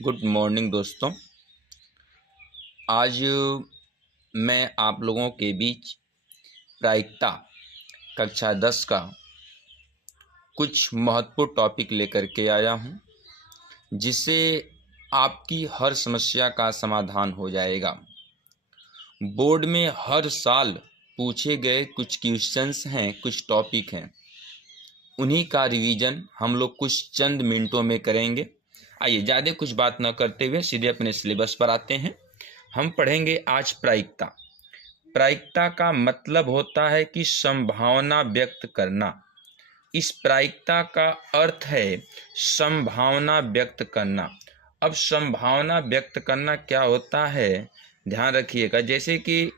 Good morning दोस्तों। आज मैं आप लोगों के बीच प्रायिकता कक्षा 10 का कुछ महत्वपूर्ण टॉपिक लेकर के आया हूं, जिससे आपकी हर समस्या का समाधान हो जाएगा। बोर्ड में हर साल पूछे गए कुछ क्वेश्चंस हैं, कुछ टॉपिक हैं, उन्हीं का रिवीजन हम लोग कुछ चंद मिनटों में करेंगे। आइए ज़्यादा कुछ बात न करते हुए सीधे अपने सिलेबस पर आते हैं। हम पढ़ेंगे आज प्रायिकता। प्रायिकता का मतलब होता है कि संभावना व्यक्त करना। इस प्रायिकता का अर्थ है संभावना व्यक्त करना। अब संभावना व्यक्त करना क्या होता है, ध्यान रखिएगा। जैसे कि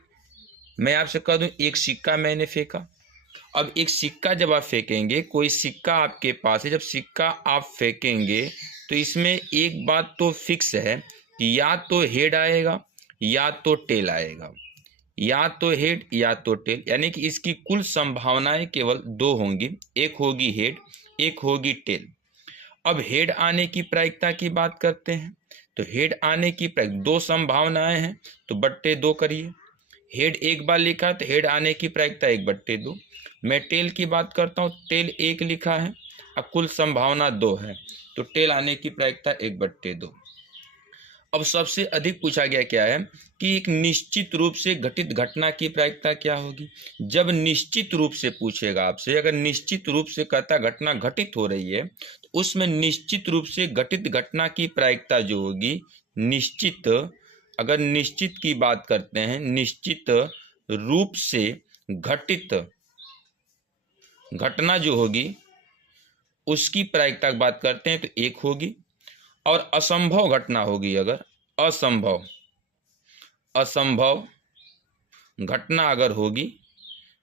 मैं आपसे कह दूं, एक सिक्का मैंने फेंका। अब एक सिक्का जब आप फेंकेंगे, कोई सिक्का आपके पास है, जब सिक्का आप फेंकेंगे तो इसमें एक बात तो फिक्स है कि या तो हेड आएगा या तो टेल आएगा, या तो हेड या तो टेल, यानी कि इसकी कुल संभावनाएं केवल दो होंगी, एक होगी हेड, एक होगी टेल। अब हेड आने की प्रायिकता की बात करते हैं तो हेड आने की दो संभावनाएं हैं तो बट्टे दो करिए। हेड एक बार लिखा तो हेड आने की प्रायिकता 1/2। मैं टेल की बात करता हूँ, टेल एक लिखा है और कुल संभावना दो है तो टेल आने की प्रायिकता 1/2। अब सबसे अधिक पूछा गया क्या है कि एक निश्चित रूप से घटित घटना की प्रायिकता क्या होगी। जब निश्चित रूप से पूछेगा आपसे, अगर निश्चित रूप से कहता घटना घटित हो रही है तो उसमें निश्चित रूप से घटित घटना की प्रायिकता जो होगी, निश्चित, अगर निश्चित की बात करते हैं, निश्चित रूप से घटित घटना जो होगी उसकी प्रायिकता की बात करते हैं तो 1 होगी। और असंभव घटना होगी, अगर असंभव घटना अगर होगी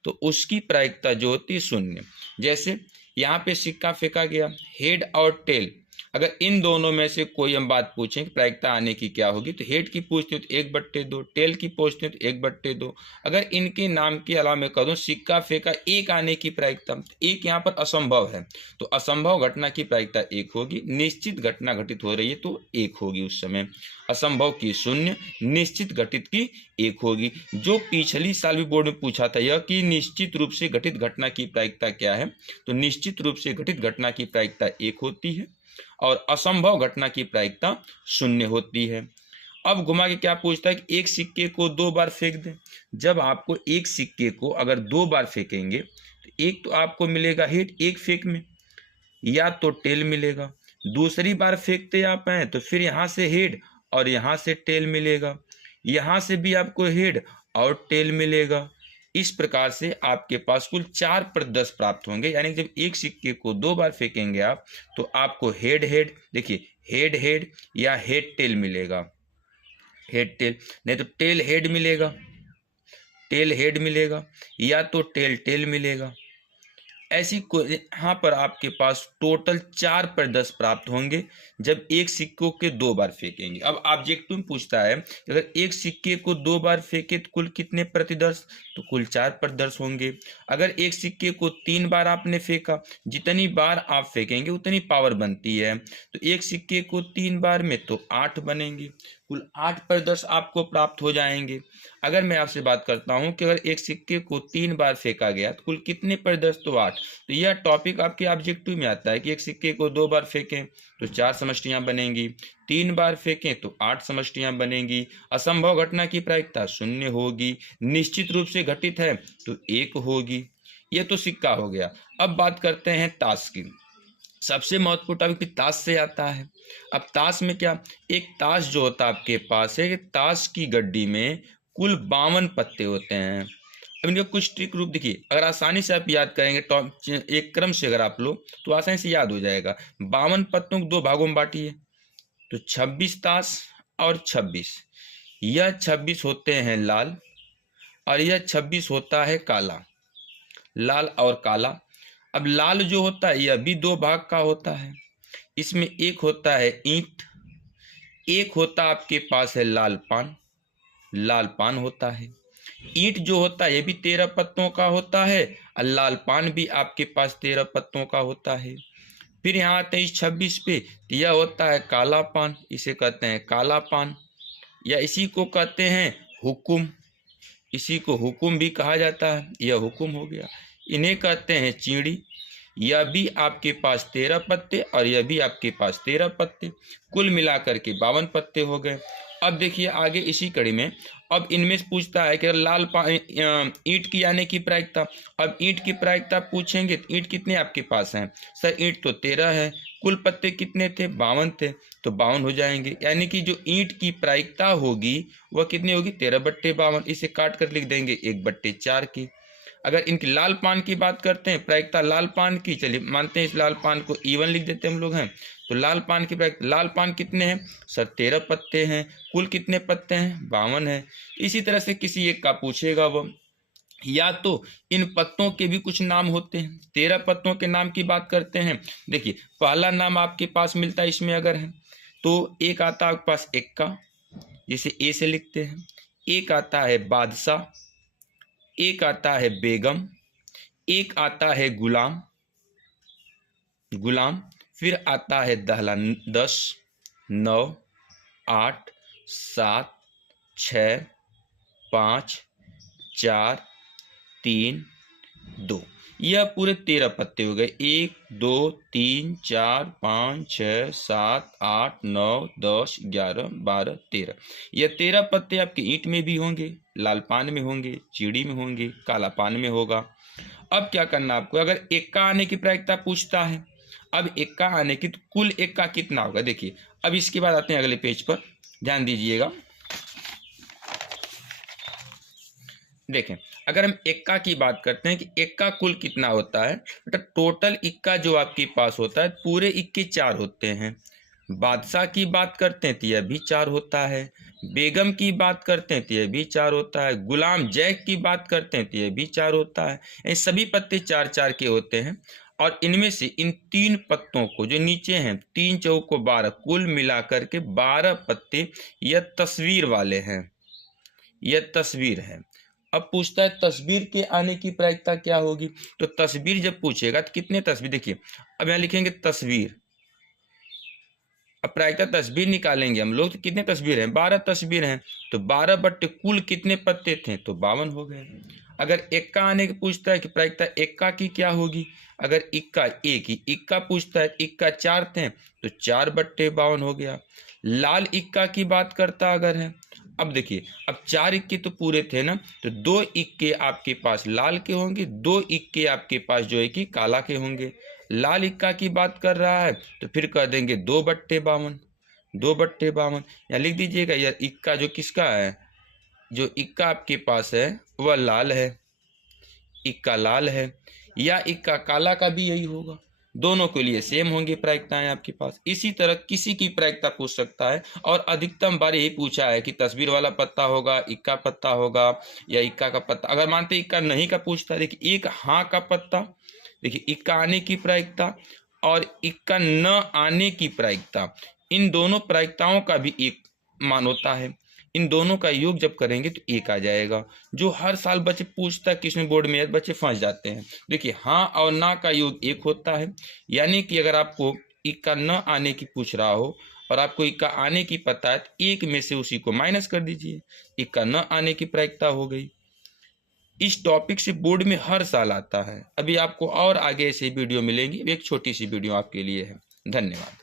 तो उसकी प्रायिकता जो होती है 0। जैसे यहाँ पे सिक्का फेंका गया, हेड और टेल, अगर इन दोनों में से कोई हम बात पूछें कि प्रायिकता आने की क्या होगी तो हेड की पूछते तो 1/2, टेल की पूछते तो 1/2। अगर इनके नाम के अलावा मैं कह दूँ सिक्का फेंका, एक आने की प्रायिकता, एक यहाँ पर असंभव है तो असंभव घटना की प्रायिकता 1 होगी। निश्चित घटना घटित हो रही है तो 1 होगी उस समय, असंभव की 0, निश्चित घटित की 1 होगी। जो पिछली साल भी बोर्ड में पूछा था यह कि निश्चित रूप से घटित घटना की प्रायिकता क्या है, तो निश्चित रूप से घटित घटना की प्रायिकता 1 होती है और असंभव घटना की प्रायिकता 0 होती है। अब घुमा के क्या पूछता है कि एक सिक्के को 2 बार फेंक दें। जब आपको एक सिक्के को अगर 2 बार फेंकेंगे तो एक तो आपको मिलेगा हेड, एक फेंक में, या तो टेल मिलेगा। दूसरी बार फेंकते आप हैं तो फिर यहाँ से हेड और यहाँ से टेल मिलेगा, यहाँ से भी आपको हेड और टेल मिलेगा। इस प्रकार से आपके पास कुल 4/10 प्राप्त होंगे। यानी जब एक सिक्के को 2 बार फेंकेंगे आप तो आपको हेड हेड, देखिए हेड हेड या हेड टेल मिलेगा, हेड टेल, नहीं तो टेल हेड मिलेगा, टेल हेड मिलेगा, या तो टेल टेल मिलेगा। ऐसी यहाँ पर आपके पास टोटल 4/10 प्राप्त होंगे जब एक सिक्कों के 2 बार फेंकेंगे। अब ऑब्जेक्टिव में पूछता है अगर एक सिक्के को 2 बार फेंके तो कुल कितने प्रतिदर्श, तो कुल 4/10 होंगे। अगर एक सिक्के को 3 बार आपने फेंका, जितनी बार आप फेंकेंगे उतनी पावर बनती है, तो एक सिक्के को 3 बार में तो 8 बनेंगे, कुल 8/10 आपको प्राप्त हो जाएंगे। अगर मैं आपसे बात करता हूं कि अगर एक सिक्के को 3 बार फेंका गया तो कुल कितने %, तो 8। तो यह टॉपिक आपके ऑब्जेक्टिव में आता है कि एक सिक्के को 2 बार फेंकें तो 4 समष्टियां बनेंगी, 3 बार फेंकें तो 8 समष्टियां बनेंगी, असंभव घटना की प्रायिकता 0 होगी, निश्चित रूप से घटित है तो 1 होगी। यह तो सिक्का हो गया। अब बात करते हैं ताश की। सबसे महत्वपूर्ण टॉपिक भी ताश से आता है। अब ताश में क्या, एक ताश जो होता है आपके पास है, ताश की गड्डी में कुल 52 पत्ते होते हैं। अब इनका कुछ ट्रिक रूप देखिए, अगर आसानी से आप याद करेंगे टॉप एक क्रम से अगर आप लोग तो आसानी से याद हो जाएगा। 52 पत्तों को 2 भागों में बांटिए तो 26 ताश और 26, यह 26 होते हैं लाल और यह 26 होता है काला, लाल और काला। अब लाल जो होता है यह भी 2 भाग का होता है, इसमें एक होता है ईंट, एक होता आपके पास है लाल पान, लाल पान होता है। ईंट जो होता है ये भी 13 पत्तों का होता है और लाल पान भी आपके पास 13 पत्तों का होता है। फिर यहाँ आते हैं इस 26 पे, तो यह होता है काला पान, इसे कहते हैं काला पान, या इसी को कहते हैं हुकुम, इसी को हुकुम भी कहा जाता है, यह हुकुम हो गया। इन्हें कहते हैं चींड़ी। यह भी आपके पास 13 पत्ते और यह भी आपके पास 13 पत्ते, कुल मिलाकर के 52 पत्ते हो गए। अब देखिए आगे इसी कड़ी में, अब इनमें से पूछता है कि लाल ईंट की आने की प्रायिकता। अब ईंट की प्रायिकता पूछेंगे तो ईंट कितने आपके पास हैं? सर ईंट तो 13 है, कुल पत्ते कितने थे? 52 थे, तो 52 हो जाएंगे। यानी कि जो ईंट की प्रायिकता होगी वह कितनी होगी? 13/52। इसे काट कर लिख देंगे 1/4 की। अगर इनकी लाल पान की बात करते हैं, प्रायिकता लाल पान की, चलिए मानते हैं इस लाल पान को E1 लिख देते हैं हम लोग हैं, तो लाल पान की प्रायिकता, लाल पान कितने हैं? सर 13 पत्ते हैं, कुल कितने पत्ते हैं? 52 है। इसी तरह से किसी एक का पूछेगा वो, या तो इन पत्तों के भी कुछ नाम होते हैं। 13 पत्तों के नाम की बात करते हैं, देखिए पहला नाम आपके पास मिलता है इसमें अगर है तो एक आता है आपके पास एक्का, जिसे ए से लिखते हैं, एक आता है बादशाह, एक आता है बेगम, एक आता है गुलाम, फिर आता है दहला। 10, 9, 8, 7, 6, 5, 4, 3, 2, यह पूरे 13 पत्ते हो गए। 1, 2, 3, 4, 5, 6, 7, 8, 9, 10, 11, 12, 13। यह 13 पत्ते आपके ईंट में भी होंगे, लाल पान में होंगे, चीड़ी में होंगे, काला पान में होगा। अब क्या करना आपको, अगर एक्का आने की प्रायिकता पूछता है, अब एक्का आने की, तो कुल एक्का कितना होगा? देखिए अब इसके बाद आते हैं अगले पेज पर, ध्यान दीजिएगा। देखें अगर हम इक्का की बात करते हैं कि इक्का कुल कितना होता है, बेटा टोटल इक्का जो आपके पास होता है पूरे इक्के 4 होते हैं। बादशाह की बात करते हैं तो यह भी 4 होता है, बेगम की बात करते हैं तो यह भी 4 होता है, गुलाम जैक की बात करते हैं तो यह भी 4 होता है। ये सभी पत्ते 4-4 के होते हैं, और इनमें से इन 3 पत्तों को जो नीचे हैं 3 चौको 12, कुल मिलाकर के 12 पत्ते यह तस्वीर वाले हैं, यह तस्वीर है। अब पूछता है तस्वीर के आने की प्रायिकता क्या होगी, तो तस्वीर जब पूछेगा तो कितने तस्वीर, देखिए अब यहाँ लिखेंगे तस्वीर, अब प्रायिकता तस्वीर निकालेंगे हम लोग तो कितने तस्वीर हैं? 12 तस्वीर हैं, तो 12 बट्टे कुल कितने पत्ते थे? तो 52 हो गए। अगर इक्का आने की पूछता है कि प्रायिकता इक्का की क्या होगी, अगर इक्का एक ही इक्का पूछता है, इक्का 4 थे तो 4/52 हो गया। लाल इक्का की बात करता अगर है, अब देखिए अब 4 इक्के तो पूरे थे ना, तो 2 इक्के आपके पास लाल के होंगे, 2 इक्के आपके पास जो है कि काला के होंगे। लाल इक्का की बात कर रहा है तो फिर कह देंगे 2/52, 2/52। या लिख दीजिएगा यार इक्का जो किसका है, जो इक्का आपके पास है वह लाल है, इक्का लाल है, या इक्का काला का भी यही होगा, दोनों के लिए सेम होंगे प्रायिकताएं आपके पास। इसी तरह किसी की प्रायिकता पूछ सकता है, और अधिकतम बार यही पूछा है कि तस्वीर वाला पत्ता होगा, इक्का पत्ता होगा, या इक्का का पत्ता। अगर मानते इक्का नहीं का पूछता है, देखिए एक हाँ का पत्ता, देखिए इक्का आने की प्रायिकता और इक्का न आने की प्रायिकता, इन दोनों प्रायिकताओं का भी एक मान होता है। इन दोनों का योग जब करेंगे तो एक आ जाएगा, जो हर साल बच्चे पूछता है किसमें बोर्ड में, बच्चे फंस जाते हैं। देखिए हाँ और ना का योग एक होता है, यानी कि अगर आपको इक्का न आने की पूछ रहा हो और आपको इक्का आने की पता है तो एक में से उसी को माइनस कर दीजिए, इक्का न आने की प्रायिकता हो गई। इस टॉपिक से बोर्ड में हर साल आता है। अभी आपको और आगे ऐसे वीडियो मिलेंगी, एक छोटी सी वीडियो आपके लिए है। धन्यवाद।